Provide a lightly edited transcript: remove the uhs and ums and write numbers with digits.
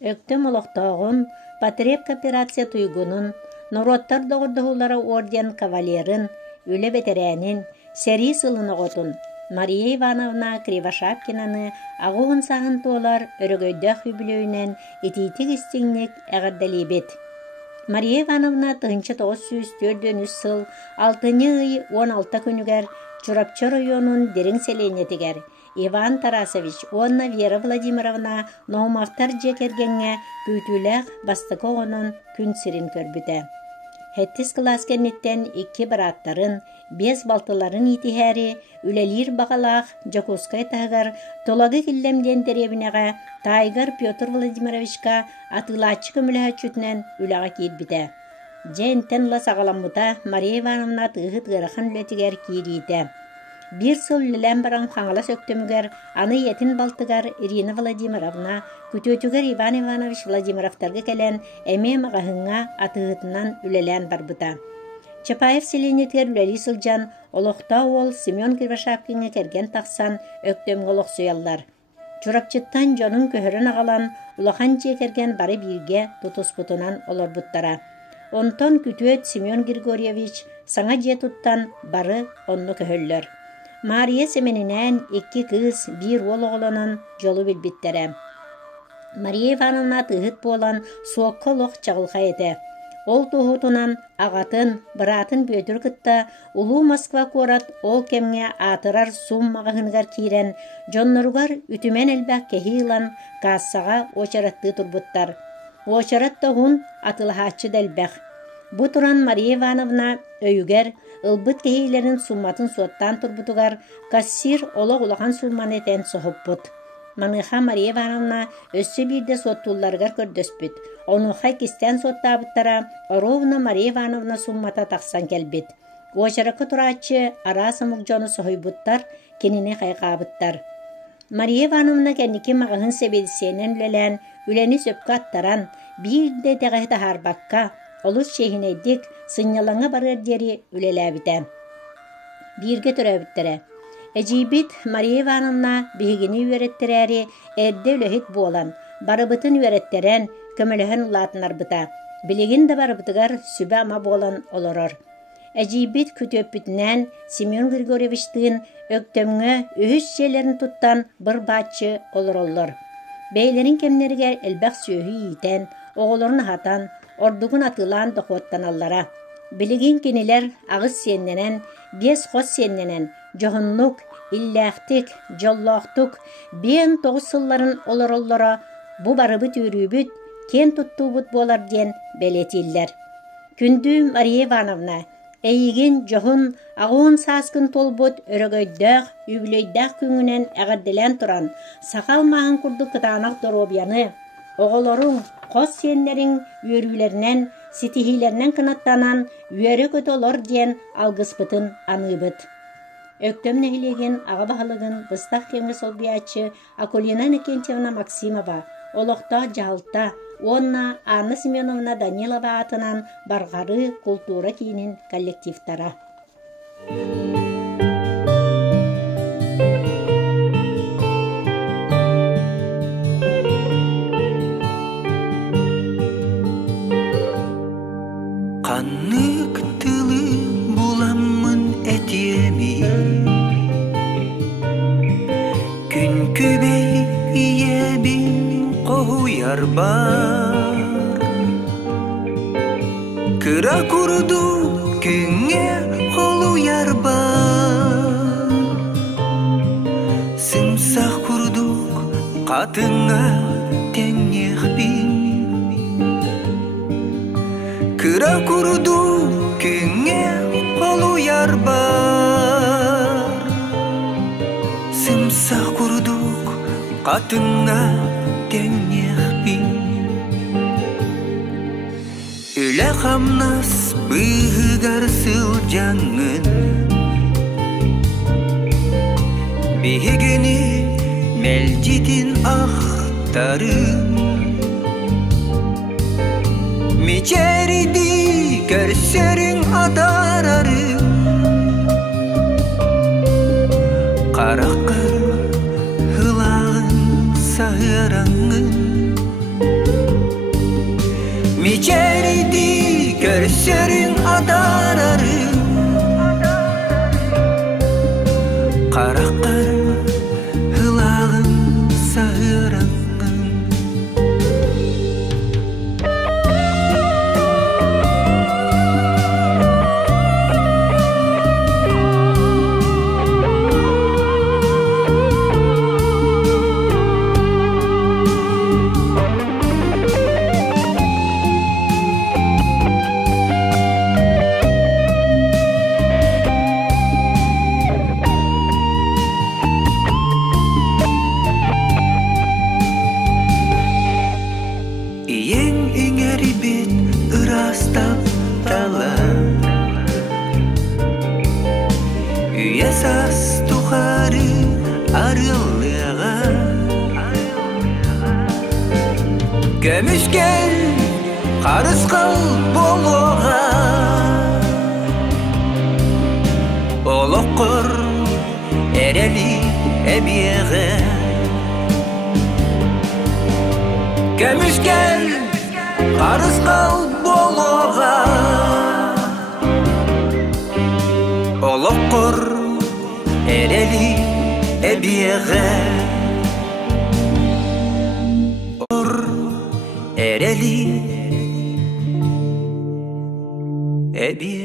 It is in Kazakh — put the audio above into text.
Өктөм олоқтоғын, Патреб кооперация туйгунун, Нороттар доғырдығылары орден кавалерин, үлі бетерәнин, сәрі сылыны ғотун, Мария Ивановна Кривошапкинаны ағуғын сағын туолар өрігөйдәқ үбілөйінен етейтік істіңнек әғірдәлейбет. Мария Ивановна 1904 сыл 6 16 күнігер Чурапчы районун дерің селенетігер. Иван Тарасович, онна Вера Владимировна Наумақтар жекергенге күйтіләқ бастықы оның күн сирин көрбіті. Хеттис класс кеннеттен 2 бараттарын, 5 балтыларын итихәри, үлелер бағалақ, Жакускай тағыр, толагы киллемден деребінеға Тайгар Петр Владимировичка атылачы көмілі чүтінен үліға кейдбіті. Жентен ла сағаламыта Мария Ивановна тығыт ғырақын үлетігер кейдейді. Bir сыл лілән баран қаңыла сөктімігер, аны етін балтығар Ирина Владимировна, күтөтігер Иван Иванович Владимировтарға кәлән әме мағahыңа атығытынан үлелән барбыта. Чапаев селенетер үләли сылжан, олықта ол Семен Кривошапкинге кәрген тақсан өктөмгі олық сұяллар. Чурапчыттан жонын көхірін ағалан, улахан жекерген бары бірге тұтыс-бұтынан олар бұттара. Онтон күтөт Семен Григорьевич саңа же тұттан бары онны көхіллер. Мария Семенинен 2 кыз, 1 ол оғылынан жолу білбіттері. Мария Ивановна тығыт болан соққы лоқ чағылға еді. Ол тұғытынан ағатын, бұратын бөтір күтті, Улу Москва корат ол кемге атырар сум мағығынғар кейрен, жоннырғар үтімен әлбәк кехилан кассаға очаратты тұрбыттар. Очаратты ғын атылғачы дәлбәқ. Бұ тұран Мария Ивановна өйгер, ылбыт кехейлерін сумматын суаттан тұрбытуғар, кассир олық улахан сумман етен соғып Маныха Мария Ивановна өссі бірде соттуларғар көрдөспіт. Онуға кистен соттабыттара ровна Мария Ивановна суммата тақсан келбет. Очарықы тұрачы ара самық жоны соғойбыттар, кеніне қайқабыттар. Мария Ивановна кәнеке мағығын себедісенен үләні сөпкі аттаран, бірде тәғайты харбаққа, олыс шехінейдік сынялаңа барыр дері үлеләбіті. Бірге түрәбіттірі. Әжейбет Мария Ивановна бігіні үйереттірәрі әрді үләхет болан, барыбытын үйереттерен көміліхін ұлатынар бұта. Білігін де барыбытығар сүбі ама болан олырыр. Әжейбет күтөппітінен Семен Григорьевичтің өктөміңі өз желерін тұттан бір батчы олыр. Бәйлерін кемнерігер әлбәқ сүйі етен, оғылырын хатан, ордуғын атылан доқоттан аллара. Білігін кенелер ағыз сенненен, 5 қос сенненен, жоғынлық, илләқтік, жоллақтық, 9 сылларын олар-олара бұ барыбыт үрібіт, кен тұттубыт болар ден бәлетелер. Күнді Мария Ивановна, әйген жоғын ағуын саскын толбыт өрігөйдәқ, үбілейдәқ күңінен әғірділен тұран, сақал мағын күрді қытанақ доробияны, оғылырың, қос сенлерің өрілерінен, сетихилерінен қынаттанан, өрі көті олар ден алғыспытын аныбыт. Өктөм нәхилеген аға бағылығын бұстақ кемгі сол биячы Акулина Никентьевна Максимова, олықта жағылта, онна Анна Семеновна Данилова атынан барғары культура кейінен коллективтара. Қанық тылы буламын әтемі, күн көбей иебін қойар бар. Кыра күрді күнге қолуяр бар. Сымсақ күрдік қатыңа тәңеқ бін. Кыра күрді күнге қолуяр бар. Сымсақ күрдік қатыңа тәңеқ бін. Үлі қамнас бұғығар сылжаңын, бігіні мәлдетін ақтарын. Мечериди көрсерің адарарын, қарақыр хылағын сағыраңын. Көрсерің адарарың Қараққар Хылағын сағыраңын Esas tuharı arıllığa Gömüşken karız kal boluğa Olukur ereli ebiyeğe Gömüşken karız kal boluğa Olukur ereli ebiyeğe ereli ebiyeğe